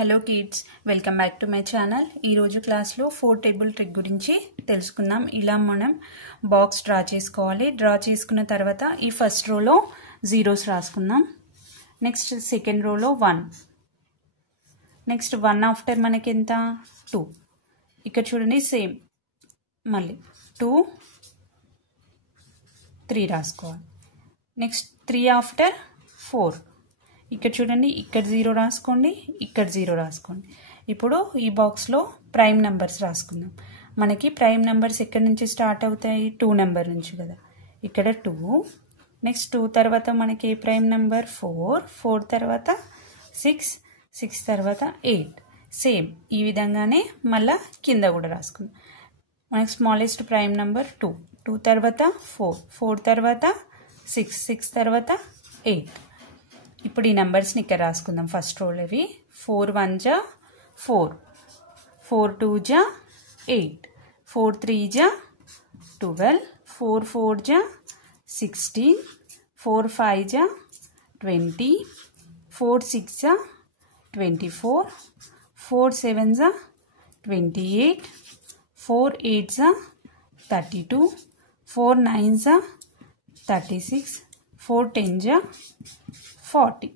Hello kids, welcome back to my channel. ఈరోజు క్లాస్లో 4 table trick గురించి తెలుసుకుందాం. ఇలా మనం బాక్స్ డ్రా చేసుకోవాలి. డ్రా చేసుకున్న తర్వాత ఈ ఫస్ట్ రోలో జీరోస్ రాసుకుందాం. నెక్స్ట్ సెకండ్ రోలో 1. నెక్స్ట్ 1 ఆఫ్టర్ మనకి ఎంత 2. ఇక్కడ చూడండి సేమ్ మళ్ళీ 2 3 రాసుకోవాలి. Next 3 after 4. ఇక్కడ చూడండి, ఇక్కడ 0 రాసుకోండి, ఇక్కడ 0 రాసుకోండి. ఇప్పుడు ఈ బాక్స్లో ప్రైమ్ నెంబర్స్ రాసుకుందాం. మనకి ప్రైమ్ నెంబర్స్ ఎక్కడి నుంచి స్టార్ట్ అవుతాయి? 2 నెంబర్ నుంచి కదా. ఇక్కడ 2, నెక్స్ట్ 2 తర్వాత మనకి ఏ ప్రైమ్ నెంబర్ 4, 4 తర్వాత 6, 6 తర్వాత 8. సేమ్ ఈ విధంగానే మళ్ళీ కింద కూడా రాసుకుందాం. మనకి స్మాలెస్ట్ ప్రైమ్ నెంబర్ 2, 2 తర్వాత 4, 4 తర్వాత 6, 6 తర్వాత 8. ఇప్పుడు ఈ నెంబర్స్ని ఇక్కడ రాసుకుందాం. ఫస్ట్ రోల్ ఇవి 4 1 జా 4, 4 2 జా 8, 4 3 జా 12, 4 4 జా 16, 4 5 జా 20, 4 6 జా 24, 4 7 జా 28, 4 8 జా 32, 4 9 జా 36, 4 10 జా 40.